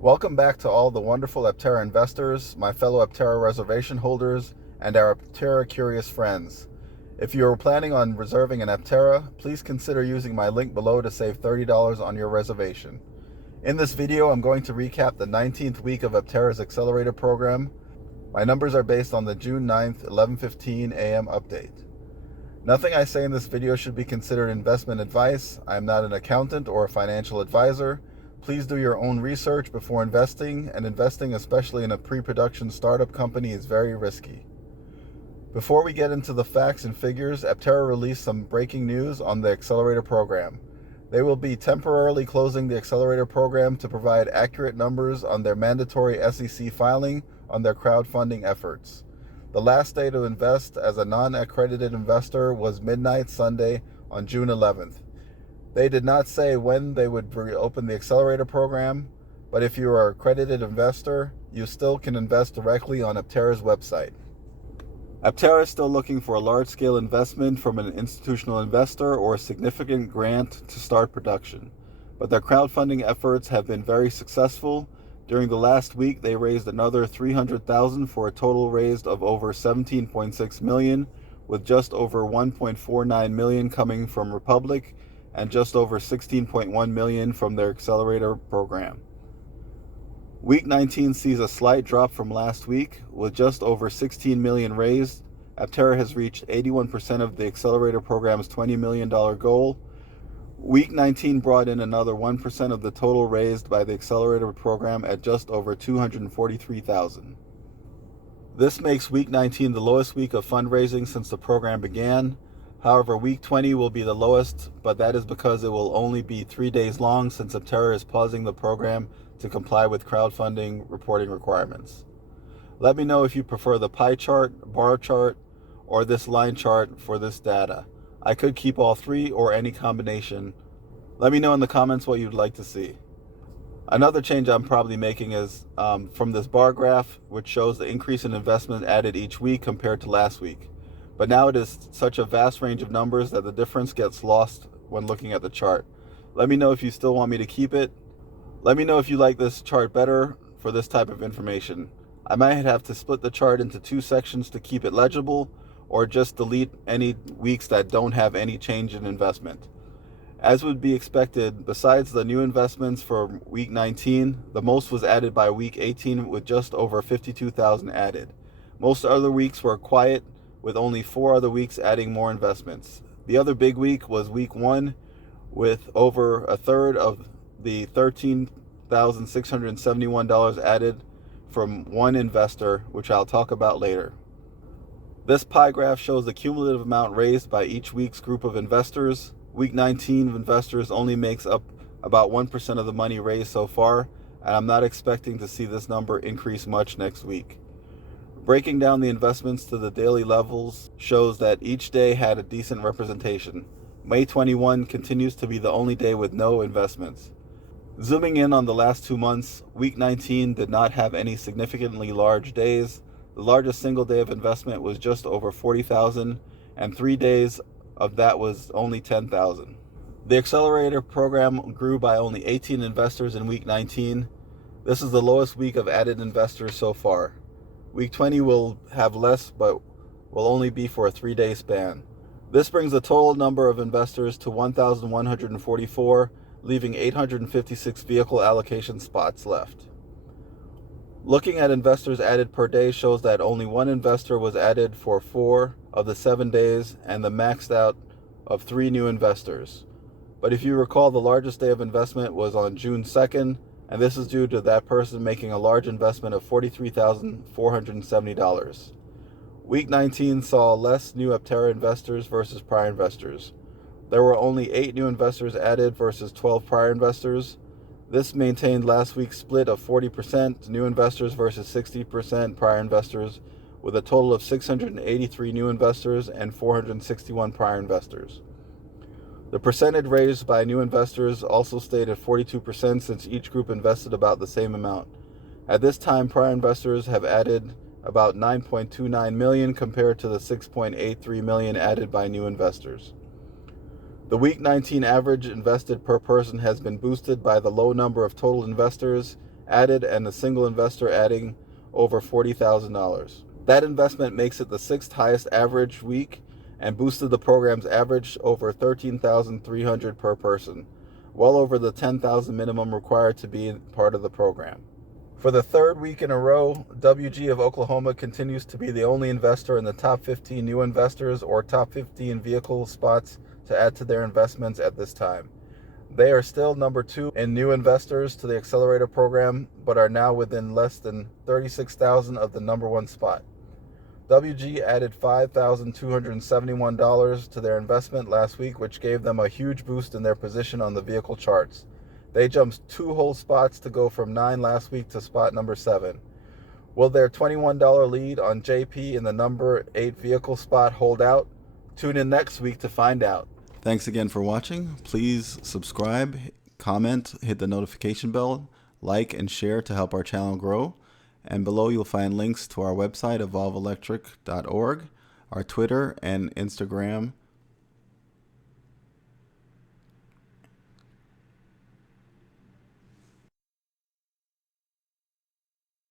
Welcome back to all the wonderful Aptera investors, my fellow Aptera reservation holders, and our Aptera curious friends. If you are planning on reserving an Aptera, please consider using my link below to save $30 on your reservation. In this video, I'm going to recap the 19th week of Aptera's Accelerator Program. My numbers are based on the June 9th, 11:15 a.m. update. Nothing I say in this video should be considered investment advice. I am not an accountant or a financial advisor. Please do your own research before investing, and investing, especially in a pre-production startup company, is very risky. Before we get into the facts and figures, Aptera released some breaking news on the Accelerator Program. They will be temporarily closing the Accelerator Program to provide accurate numbers on their mandatory SEC filing on their crowdfunding efforts. The last day to invest as a non-accredited investor was midnight Sunday on June 11th. They did not say when they would reopen the Accelerator Program, but if you are an accredited investor, you still can invest directly on Aptera's website. Aptera is still looking for a large-scale investment from an institutional investor or a significant grant to start production, but their crowdfunding efforts have been very successful. During the last week, they raised another $300,000 for a total raised of over $17.6 million, with just over $1.49 million coming from Republic and just over $16.1 million from their Accelerator Program. Week 19 sees a slight drop from last week, with just over $16 million raised. Aptera has reached 81% of the Accelerator Program's $20 million goal. Week 19 brought in another 1% of the total raised by the Accelerator Program at just over $243,000. This makes Week 19 the lowest week of fundraising since the program began. However, Week 20 will be the lowest, but that is because it will only be 3 days long since Aptera is pausing the program to comply with crowdfunding reporting requirements. Let me know if you prefer the pie chart, bar chart, or this line chart for this data. I could keep all three or any combination. Let me know in the comments what you'd like to see. Another change I'm probably making is from this bar graph, which shows the increase in investment added each week compared to last week. But now it is such a vast range of numbers that the difference gets lost when looking at the chart. Let me know if you still want me to keep it. Let me know if you like this chart better for this type of information. I might have to split the chart into two sections to keep it legible, or just delete any weeks that don't have any change in investment. As would be expected, besides the new investments for week 19, the most was added by week 18 with just over 52,000 added. Most other weeks were quiet, with only 4 other weeks adding more investments. The other big week was week 1, with over a third of the $13,671 added from one investor, which I'll talk about later. This pie graph shows the cumulative amount raised by each week's group of investors. Week 19 of investors only makes up about 1% of the money raised so far, and I'm not expecting to see this number increase much next week. Breaking down the investments to the daily levels shows that each day had a decent representation. May 21 continues to be the only day with no investments. Zooming in on the last 2 months, week 19 did not have any significantly large days. The largest single day of investment was just over 40,000, and 3 days of that was only 10,000. The Accelerator Program grew by only 18 investors in week 19. This is the lowest week of added investors so far. Week 20 will have less, but will only be for a 3-day span. This brings the total number of investors to 1,144, leaving 856 vehicle allocation spots left. Looking at investors added per day shows that only one investor was added for 4 of the 7 days, and the maxed out of 3 new investors. But if you recall, the largest day of investment was on June 2nd, and this is due to that person making a large investment of $43,470. Week 19 saw less new Aptera investors versus prior investors. There were only 8 new investors added versus 12 prior investors. This maintained last week's split of 40% new investors versus 60% prior investors, with a total of 683 new investors and 461 prior investors. The percentage raised by new investors also stayed at 42% since each group invested about the same amount. At this time, prior investors have added about $9.29 million compared to the $6.83 million added by new investors. The week 19 average invested per person has been boosted by the low number of total investors added and a single investor adding over $40,000. That investment makes it the sixth highest average week and boosted the program's average over $13,300 per person, well over the $10,000 minimum required to be part of the program. For the third week in a row, WG of Oklahoma continues to be the only investor in the top 15 new investors or top 15 vehicle spots to add to their investments at this time. They are still number 2 in new investors to the Accelerator program, but are now within less than 36,000 of the number 1 spot. WG added $5,271 to their investment last week, which gave them a huge boost in their position on the vehicle charts. They jumped 2 whole spots to go from 9 last week to spot number 7. Will their $21 lead on JP in the number 8 vehicle spot hold out? Tune in next week to find out. Thanks again for watching. Please subscribe, comment, hit the notification bell, like and share to help our channel grow. And below you'll find links to our website, Evolv-Electric.org, our Twitter and Instagram